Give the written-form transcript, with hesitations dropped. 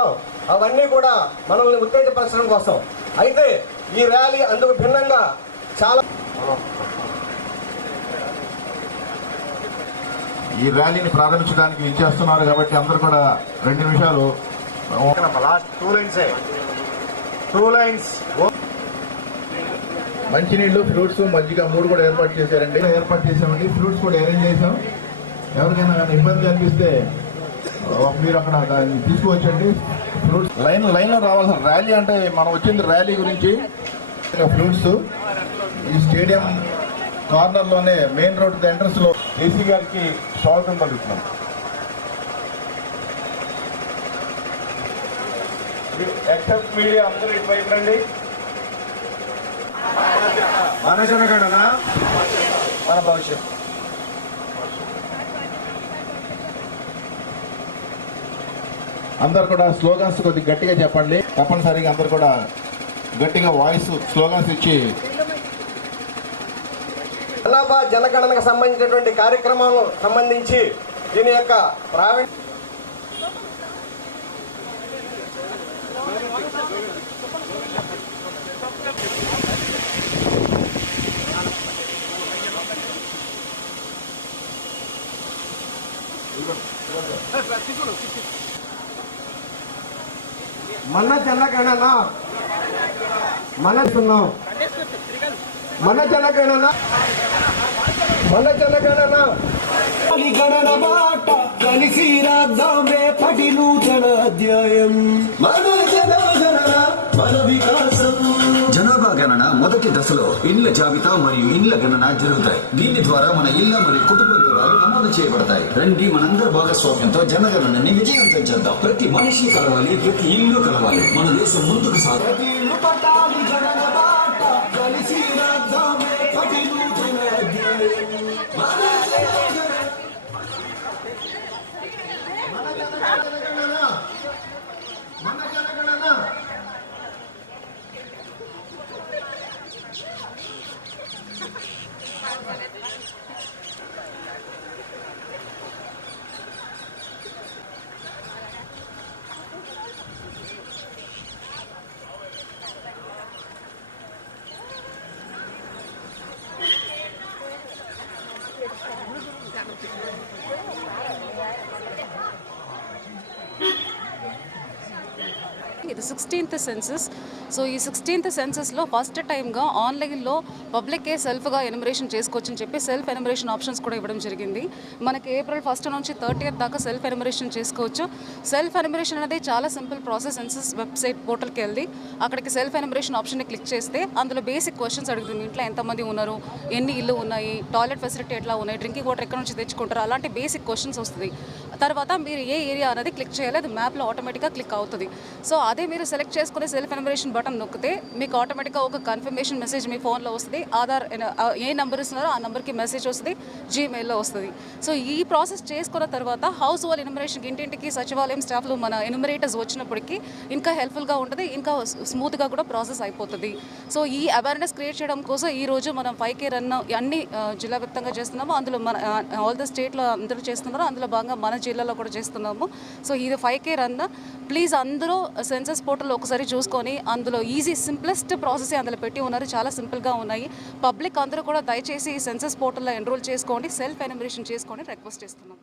చెప్తాం, అవన్నీ కూడా మనల్ని ఉత్తేజపరచడం కోసం. అయితే ఈ ర్యాలీ అందుకు భిన్నంగా చాలా ఈ ర్యాలీని ప్రారంభించడానికి ఇచ్చేస్తున్నారు కాబట్టి అందరూ కూడా 2 నిమిషాలు. లాస్ట్ 2 లైన్స్ మంచినీళ్ళు, ఫ్రూట్స్, మజ్జిగ 3 కూడా ఏర్పాటు చేసామండి. ఫ్రూట్స్ కూడా అరేంజ్ చేసాం. ఎవరికైనా ఇబ్బంది అనిపిస్తే మీరు అక్కడ దాన్ని తీసుకువచ్చండి. ఫ్రూట్స్ లైన్ లో రావాల్సిన ర్యాలీ అంటే మనం వచ్చింది ర్యాలీ గురించి. ఫ్రూట్స్ ఈ స్టేడియం కార్నర్ లోనే మెయిన్ రోడ్ ఎంట్రన్స్ లో ఏసీ గారికి స్వాగతం పలుకుతున్నాం. ఎక్సెప్ట్ మీడియా అందరూ ఇటువైపు రండి. మన జనగణన మన భవిష్యత్. అందరు కూడా స్లోగన్స్ కొద్దిగా గట్టిగా చెప్పండి. తప్పనిసరిగా అందరు కూడా గట్టిగా వాయిస్ స్లోగన్స్ ఇచ్చి జనాభా జనగణనకు సంబంధించినటువంటి కార్యక్రమాలకు సంబంధించి దీని యొక్క మన జనగణన గణన బాట కలిసి రాద్దాం రేపటి నూతన అధ్యాయం. మన జనగణన మన వికాసం. జనాభా గణన మొదటి దశలో ఇండ్ల జాబితా మరియు ఇండ్ల గణన జరుగుతాయి. దీని ద్వారా మన ఇళ్ల మరియు కుటుంబ వివరాలు నమోదు చేయబడతాయి. రండి మనందరి భాగస్వామ్యంతో జనగణనని విజయవంతం చేద్దాం. ప్రతి మనిషి కలవాలి, ప్రతి ఇల్లు కలవాలి. మన దేశం ముందుకు సాగాలి. ఇది 16th సెన్సస్. సో ఈ 16th సెన్సస్లో ఫస్ట్ టైంగా ఆన్లైన్లో పబ్లిక్కే సెల్ఫ్గా ఎనిమరేషన్ చేసుకోవచ్చని చెప్పి సెల్ఫ్ ఎనిమరేషన్ ఆప్షన్స్ కూడా ఇవ్వడం జరిగింది. మనకి April 1 నుంచి 30th దాకా సెల్ఫ్ ఎనిమరేషన్ చేసుకోవచ్చు. సెల్ఫ్ ఎనిమరేషన్ అనేది చాలా సింపుల్ ప్రాసెస్. సెన్సస్ వెబ్సైట్ పోర్టల్కి వెళ్ళి అక్కడికి సెల్ఫ్ ఎనిమరేషన్ ఆప్షన్ని క్లిక్ చేస్తే అందులో బేసిక్ క్వశ్చన్స్ అడుగుతుంది. ఇంట్లో ఎంతమంది ఉన్నారు, ఎన్ని ఇల్లు ఉన్నాయి, టాయిలెట్ ఫెసిలిటీ ఎట్లా ఉన్నాయి, డ్రింకింగ్ వాటర్ ఎక్కడ నుంచి తెచ్చుకుంటారు, అలాంటి బేసిక్ క్వశ్చన్స్ వస్తుంది. తర్వాత మీరు ఏ ఏరియా అనేది క్లిక్ చేయాలి, అది మ్యాప్లో ఆటోమేటిక్గా క్లిక్ అవుతుంది. సో అదే మీరు సెలెక్ట్ చేసుకుని సెల్ఫ్ ఎనిమరేషన్ బటన్ నొక్కితే మీకు ఆటోమేటిక్గా ఒక కన్ఫర్మేషన్ మెసేజ్ మీ ఫోన్లో వస్తుంది. ఆధార్ ఏ నెంబర్ ఇస్తున్నారో ఆ నెంబర్కి మెసేజ్ వస్తుంది, జీమెయిల్లో వస్తుంది. సో ఈ ప్రాసెస్ చేసుకున్న తర్వాత హౌస్ హోల్డ్ ఎనిమరేషన్కి ఇంటింటికి సచివాలయం స్టాఫ్లు మన ఎనిమరేటర్స్ వచ్చినప్పటికీ ఇంకా హెల్ప్ఫుల్గా ఉంటుంది, ఇంకా స్మూత్గా కూడా ప్రాసెస్ అయిపోతుంది. సో ఈ అవేర్నెస్ క్రియేట్ చేయడం కోసం ఈరోజు మనం 5K రన్ అన్ని జిల్లా వ్యాప్తంగా చేస్తున్నాము. అందులో మన ఆల్ ద స్టేట్లో అందరూ చేస్తున్నారు, అందులో భాగంగా మన జిల్లాలో కూడా చేస్తున్నాము. సో ఇది 5K రన్. ప్లీజ్ అందరూ సెన్సస్ పోర్టల్ ఒకసారి చూసుకొని అందులో ఈజీ సింప్లెస్ట్ ప్రాసెస్ అందులో పెట్టి ఉన్నారు, చాలా సింపుల్గా ఉన్నాయి. పబ్లిక్ అందరూ కూడా దయచేసి సెన్సస్ పోర్టల్లో ఎన్రోల్ చేసుకోండి, సెల్ఫ్ ఎనిమరేషన్ చేసుకోండి రిక్వెస్ట్ చేస్తున్నాం.